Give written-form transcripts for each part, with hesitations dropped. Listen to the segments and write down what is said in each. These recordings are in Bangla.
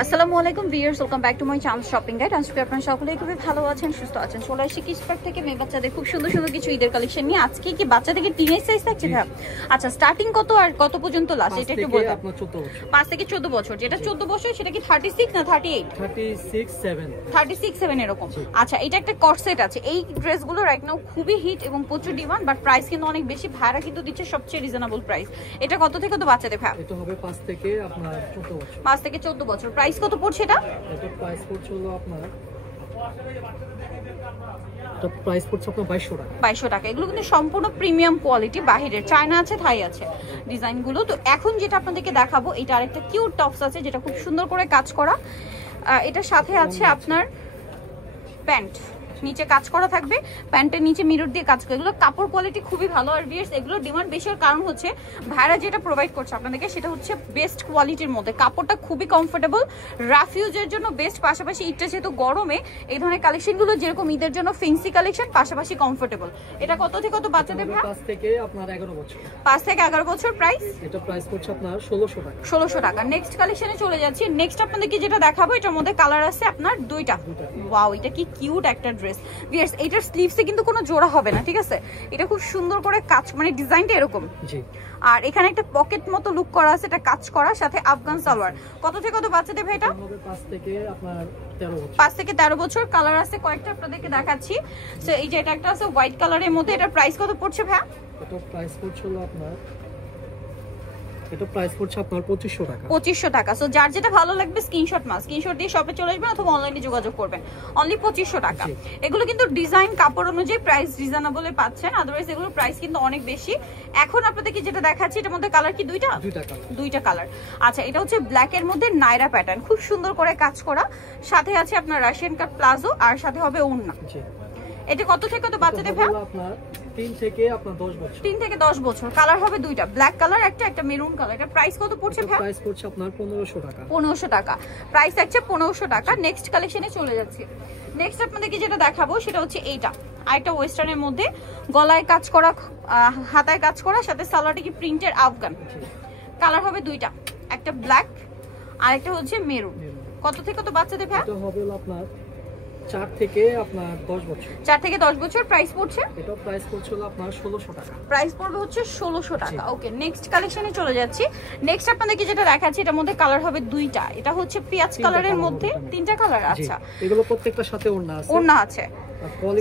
আসসালামু আলাইকুম viewers, welcome back to my channel shopping guide. আজকে আপনারা সকলেই খুবই ভালো আছেন, সুস্থ আছেন। চলে আসি কিসপার্ক থেকে মেয়ে বাচ্চাদের খুব সুন্দর সুন্দর কিছু ঈদের কালেকশন নিয়ে। আজকে কি বাচ্চাদের টিনেজ সাইজ থাকছে ভাই? আচ্ছা, স্টার্টিং কত আর কত পর্যন্ত লাস্ট এটা একটু বলবেন? 5 থেকে 14 বছর। যেটা 14 বছর সেটা কি 36 না 38? 36 7 এরকম। আচ্ছা, এটা একটা কর্সেট আছে। এই ড্রেসগুলো রাইট নাও খুবই হিট এবং প্রচুর ডিমান্ড, বাট প্রাইস কিন্তু অনেক বেশি। ভাড়া কিন্তু দিচ্ছে সবচেয়ে রিজনেবল প্রাইস। এটা কত থেকে কত বাচ্চাদের ভাই? এটা হবে 5 থেকে আপনার 14 বছর। 5 থেকে 14 বছর। প্রাইস কত পড়ছে এটা? এটা প্রাইস পড়ছে হলো আপনার, এটা প্রাইস পড়ছে আপনার 2200 টাকা। 2200 টাকা। এগুলো কিন্তু সম্পূর্ণ প্রিমিয়াম কোয়ালিটি, বাহিরের চায়না আছে, থাই আছে ডিজাইনগুলো। তো এখন যেটা আপনাদেরকে দেখাবো, এটা আরেকটা কিউট টপস আছে যেটা খুব সুন্দর করে কাজ করা। এটার সাথে আছে আপনার প্যান্ট, নিচে কাজ করা থাকবে, প্যান্টের নিচে মিরর দিয়ে কাজ করে। এগুলো কাপড় কোয়ালিটি খুবই ভালো। আর ভিউয়ার্স, এগুলো ডিমান্ড বেশি হওয়ার কারণ হচ্ছে ভাইরা যেটা প্রোভাইড করছে আপনাদেরকে সেটা হচ্ছে বেস্ট কোয়ালিটির মধ্যে। কাপড়টা খুবই কমফোর্টেবল, রাফ ইউজের জন্য বেস্ট। পাশাপাশি ঈদটা যেহেতু গরমে, এই ধরনের কালেকশনগুলো যেরকম ঈদের জন্য ফেন্সি কালেকশন, পাশাপাশি কমফোর্টেবল। এটা কত থেকে কত বাচ্চাদের? 5 থেকে আপনার 11 বছর। 5 থেকে 11 বছর। প্রাইস? এটা প্রাইস পড়ছে আপনার 1600 টাকা। 1600 টাকা। নেক্সট কালেকশনে চলে যাচ্ছি। নেক্সট আপনাদেরকে যেটা দেখাবো, এটার মধ্যে কালার আছে আপনার দুইটা। ওয়াও, এটা কি কিউট একটা ড্রেস। ভিউয়ার্স, এটার স্লিভসে কিন্তু কোনো জোড়া হবে না, ঠিক আছে? এটা খুব সুন্দর করে কাজ, মানে ডিজাইনটা এরকম। জি। আর এখানে একটা পকেট মতো লুক করা আছে, এটা কাজ করা, সাথে আফগান সালোয়ার। কত থেকে কত বাচ্চাদের ভাই এটা? 5 থেকে আপনার 13 বছর। 5 থেকে 13 বছর। কালার আছে কয়েকটা, আপনাদেরকে দেখাচ্ছি। সো এই যে এটা একটা আছে হোয়াইট কালারের মধ্যে। এটার প্রাইস কত পড়ছে ভাই? এটা প্রাইস পড়ছে হলো আপনার, এটা প্রাইস পড়ছে আপনার 2500 টাকা। 2500 টাকা। সো যার যেটা ভালো লাগবে স্ক্রিনশট দিয়ে শপে চলে আসবেন অথবা অনলাইনে যোগাযোগ করবেন। অনলি 2500 টাকা। এগুলো কিন্তু ডিজাইন কাপড় অনুযায়ী প্রাইস রিজনেবলে পাচ্ছেন, আদারওয়াইজ এগুলো প্রাইস কিন্তু অনেক বেশি। এখন আপনাদেরকে যেটা দেখাচ্ছি, এটার মধ্যে কালার কি দুইটা? দুইটা কালার। আচ্ছা, এটা হচ্ছে ব্ল্যাক এর মধ্যে নাইরা প্যাটার্ন, খুব সুন্দর করে কাজ করা, সাথে আছে আপনার রাশিয়ান কাট প্লাজো, আর সাথে হবে ওড়না। এটা কত থেকে কত বাচ্চাদের ভাই? আপনার 3 থেকে আপনার 10 বছর। 3 থেকে 10 বছর। কালার হবে দুইটা, ব্ল্যাক কালার একটা মেরুন কালার। এটা প্রাইস কত পড়ছে ভাই? প্রাইস পড়ছে আপনার 1500 টাকা। 1500 টাকা। প্রাইস আছে 1500 টাকা। নেক্সট কালেকশনে চলে যাচ্ছি। নেক্সট আপনাদেরকে যেটা দেখাবো সেটা হচ্ছে এইটা, আরেকটা ওয়েস্টার্নের মধ্যে, গলায় কাজ করা, হাতায় কাজ করা, সাথে সালোয়ারটা কি প্রিন্টের আফগান। কালার হবে দুইটা, একটা ব্ল্যাক আর একটা হচ্ছে মেরুন। কত থেকে কত বাচ্চাদের ভাই? এটা হবে আপনার 4 থেকে আপনার 10 বছর। 4 থেকে 10 বছর। প্রাইস পড়ছে? এটা প্রাইস পড়ছে হলো আপনার 1600 টাকা। প্রাইস পড়বে হচ্ছে 1600 টাকা। ওকে, নেক্সট কালেকশনে চলে যাচ্ছি। নেক্সট আপনাদেরকে যেটা দেখাচ্ছি, এটার মধ্যে কালার হবে দুইটা। এটা হচ্ছে পেঁয়াজ কালারের মধ্যে, তিনটা কালার। আচ্ছা, এগুলো প্রত্যেকটার সাথে ওড়না আছে। ওড়না আছে,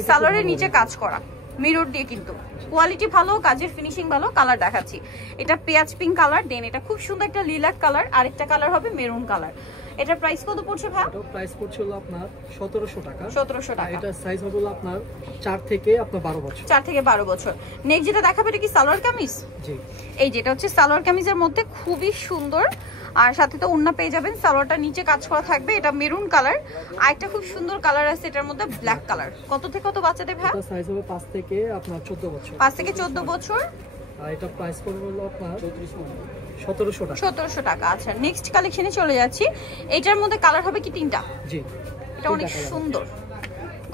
সালোয়ারের নিচে কাজ করা, মিরর দিয়ে, কিন্তু কোয়ালিটি ভালো, কাজের ফিনিশিং ভালো। কালার দেখাচ্ছি, এটা পেঁয়াজ পিঙ্ক কালার, দেন এটা খুব সুন্দর একটা লিলাক কালার, আরেকটা কালার হবে মেরুন কালার। এটার প্রাইস কত পড়ছে ভাই? এটা প্রাইস পড়ছে হলো আপনার 1700 টাকা। 1700 টাকা। এটা সাইজ হবে আপনার 4 থেকে আপনার 12 বছর। 4 থেকে 12 বছর। নেক্সট যেটা দেখাবে, এটা কি সালোয়ার কামিজ? জি। এই যেটা হচ্ছে সালোয়ার কামিজের মধ্যে, খুবই সুন্দর, আর সাথে তো ওড়না পেয়ে যাবেন। সালোয়ারটা নিচে কাজ করা থাকবে, এটা মেরুন কালার। আর একটা খুব সুন্দর কালার আছে এটার মধ্যে, ব্ল্যাক কালার। কত থেকে কত বাচ্চাদের ভাই? এটা সাইজ হবে 5 থেকে আপনার 14 বছর। 5 থেকে 14 বছর। আর এটা প্রাইস পড়বে হলো আপনার 1700 টাকা। 1700 টাকা। আচ্ছা, নেক্সট কালেকশনে চলে যাচ্ছি। এটার মধ্যে কালার হবে কি তিনটা? জি। এটা অনেক সুন্দর,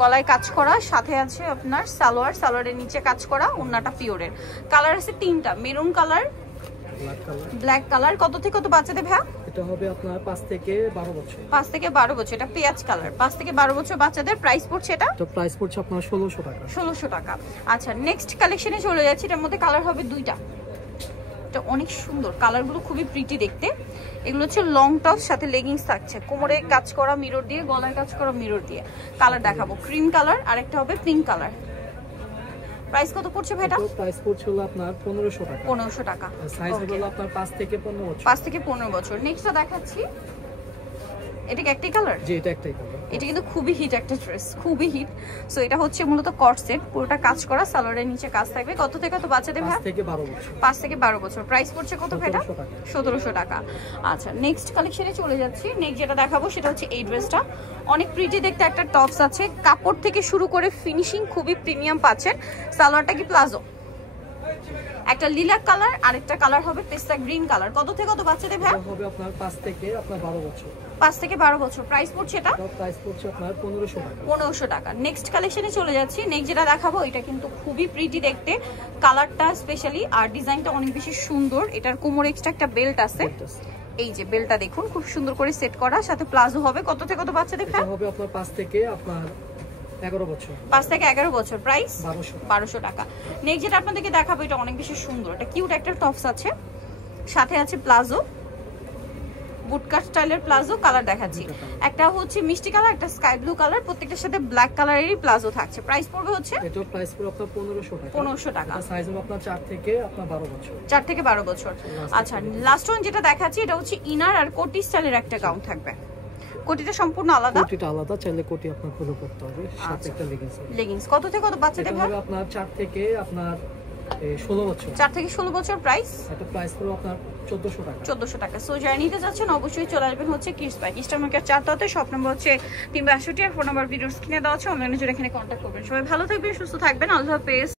গলায় কাজ করা, সাথে আছে আপনার সালোয়ারের নিচে কাজ করা, ওড়নাটা পিওরের। কালার আছে তিনটা, মেরুন কালার, ব্ল্যাক কালার। কত থেকে কত বাচ্চাদের ভাই? এটা হবে আপনার 5 থেকে 12 বছর। 5 থেকে 12 বছর। এটা পেঁয়াজ কালার, 5 থেকে 12 বছর বাচ্চাদের। প্রাইস পড়ছে এটা? তো প্রাইস পড়ছে আপনার 1600 টাকা। 1600 টাকা। আচ্ছা, নেক্সট কালেকশনে চলে যাচ্ছি। এটার মধ্যে কালার হবে দুইটা। এটা অনেক সুন্দর, কালারগুলো খুবই প্রিটি দেখতে। এগুলো হচ্ছে লং টপ, সাথে লেগিংস থাকছে, কোমরে কাজ করা মিরর দিয়ে, গলায় কাজ করা মিরর দিয়ে। কালার দেখাবো, ক্রিম কালার আর একটা হবে পিঙ্ক কালার। প্রাইস কত পড়ছে ভাই এটা? প্রাইস পড়ছে হলো আপনার 1500 টাকা। 1500 টাকা। সাইজ হলো আপনার 5 থেকে 15 বছর। 5 থেকে 15 বছর। নেক্সটটা দেখাচ্ছি। এটা কি একটাই কালার? জি, এটা একটাই কালার। এটা কিন্তু খুবই হিট একটা ড্রেস, খুবই হিট। সো এটা হচ্ছে মূলত কট সেট, পুরোটা কাজ করা, সালোয়ারের নিচে কাজ থাকবে। কত থেকে কত বাচ্চাদের ভাই? 5 থেকে 12 বছর। 5 থেকে 12 বছর। প্রাইস পড়ছে কত ভাই এটা? 1700 টাকা। আচ্ছা, নেক্সট কালেকশনে চলে যাচ্ছি। নেক্সট যেটা দেখাবো সেটা হচ্ছে এই ড্রেসটা। অনেক প্রিটি দেখতে একটা টপস আছে, কাপড় থেকে শুরু করে ফিনিশিং খুবই প্রিমিয়াম পাচ্ছেন। সালোয়ারটা কি প্লাজো, একটা লিলাক কালার, আরেকটা কালার হবে পেস্তা গ্রিন কালার। কত থেকে কত বাচ্চাদের ভাই? হবে আপনার 5 থেকে আপনার 12 বছর। 5 থেকে 12 বছর। প্রাইস পড়ছে এটা? প্রাইস পড়ছে আপনার 1500 টাকা। 1500 টাকা। নেক্সট কালেকশনে চলে যাচ্ছি। নেক্সট যেটা দেখাবো, এটা কিন্তু খুবই প্রিটি দেখতে, কালারটা স্পেশালি, আর ডিজাইনটা অনেক বেশি সুন্দর। এটার কোমরে এক্সট্রা একটা বেল্ট আছে, এই যে বেলটা দেখুন খুব সুন্দর করে সেট করা, সাথে প্লাজো হবে। কত থেকে কত বাচ্চাদের এটা হবে আপনার 5 থেকে আপনার 11 বছর। 5 থেকে 11 বছর। প্রাইস 1200 টাকা। নেক্সট যেটা আপনাদেরকে দেখাবো এটা অনেক বেশি সুন্দর, এটা কিউট একটা টপস আছে, সাথে আছে প্লাজো, বুটকাট স্টাইলের প্লাজো। কালার দেখাচ্ছি, একটা হচ্ছে মিষ্টি কালার, একটা স্কাই ব্লু কালার, প্রত্যেকটার সাথে ব্ল্যাক কালারেরই প্লাজো থাকছে। প্রাইস পড়বে হচ্ছে এটা প্রাইস পড়বে আপনার 1500 টাকা। 1500 টাকা। এটা সাইজ হবে আপনার 4 থেকে আপনার 12 বছর। 4 থেকে 12 বছর। আচ্ছা লাস্ট ওয়ান যেটা দেখাচ্ছি এটা হচ্ছে ইনার আর কোটি স্টাইলের একটা গাউন থাকবে। কোটিটা সম্পূর্ণ আলাদা, কোটিটা আলাদা, চাইলে কোটি আপনার খুলে করতে হবে, সাথে একটা লেগিংস। কত থেকে কত বাচ্চাদের এটা হবে আপনার 4 থেকে আপনার 16 বছর। 4 থেকে 16 বছর। প্রাইস এটা প্রাইস পড়বে আপনার 1400 টাকা। 1400 টাকা। সো যারা নিতে যাচ্ছেন অবশ্যই চলে আসবেন হচ্ছে কিডস পার্ক, ইস্টার্ন মার্কেট 4টাতে, শপ নম্বর হচ্ছে 362 আর ফোন নাম্বার ভিডিওর স্ক্রিনে দেওয়া আছে, অনলাইনে জন্য এখানে কন্ট্যাক্ট করবেন। সবাই ভালো থাকবেন, সুস্থ থাকবেন, আল্লাহ হাফেজ।